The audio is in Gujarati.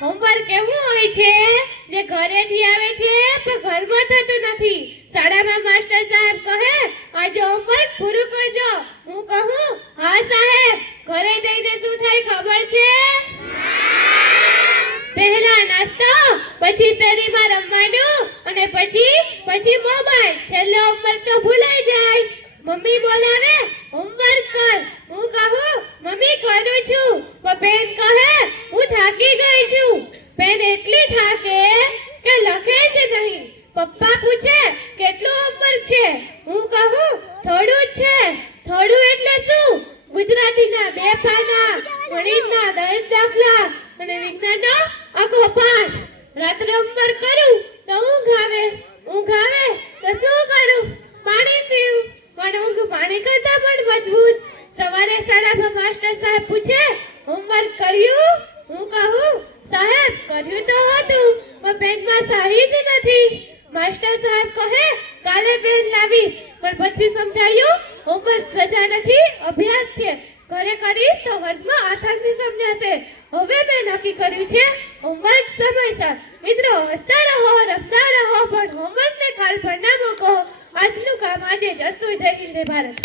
હોમવર્ક કેવું હોય છે જે ઘરેથી આવે છે પણ ઘરમાં થતું નથી. શાળામાં માસ્ટર સાહેબ કહે આજે હોમવર્ક પૂરું કરજો. હું કહું હા સાહેબ. ઘરે જઈને શું થાય ખબર છે? પહેલા નાસ્તો, પછી શેરીમાં રમવાનું અને પછી મોબાઈલ. છેલ્લે હોમવર્ક તો ભૂલાઈ જાય. મમ્મી બોલાવે હોમવર્ક કર. હું કહું મમ્મી કરું છું. પણ બેન કહે હું થાકી ગઈ છું. બેન એટલી થાકે કે લખે જ નહીં. પપ્પા પૂછે કેટલું હોમવર્ક છે? હું કહું થોડું જ છે. થોડું એટલે શું? ગુજરાતીના 2 પાના, ગણિતના 10 દાખલા અને વિજ્ઞાનનો આખો પાઠ. રાત્રે હોમવર્ક કરું તો ઊંઘ આવે તો શું કરું? પાણી પીવું. પણ ઊંઘ પાણી કરતા પણ મજબૂત. સવારે શાળામાં માસ્ટર સાહેબ પૂછે હોમવર્ક કર્યું? હું કહું સાહેબ કર્યું તો હતું પણ પેનમાં સહી જ નથી. માસ્ટર સાહેબ કહે કાલે પેન લાવીશ. પણ પછી સમજાયું હોમવર્ક સજા નથી અભ્યાસ છે. ઘરે કરીશ તો વર્ગમાં આસાનથી સમજાશે. હવે મેં નક્કી કર્યું છે હોમવર્ક સમયસર. મિત્રો હસતા રહો રમતા રહો પણ હોમવર્કને કાલ પર ના મૂકો. આજનું કામ આજે જ. અસ્તુ. જય હિન્દ જય ભારત.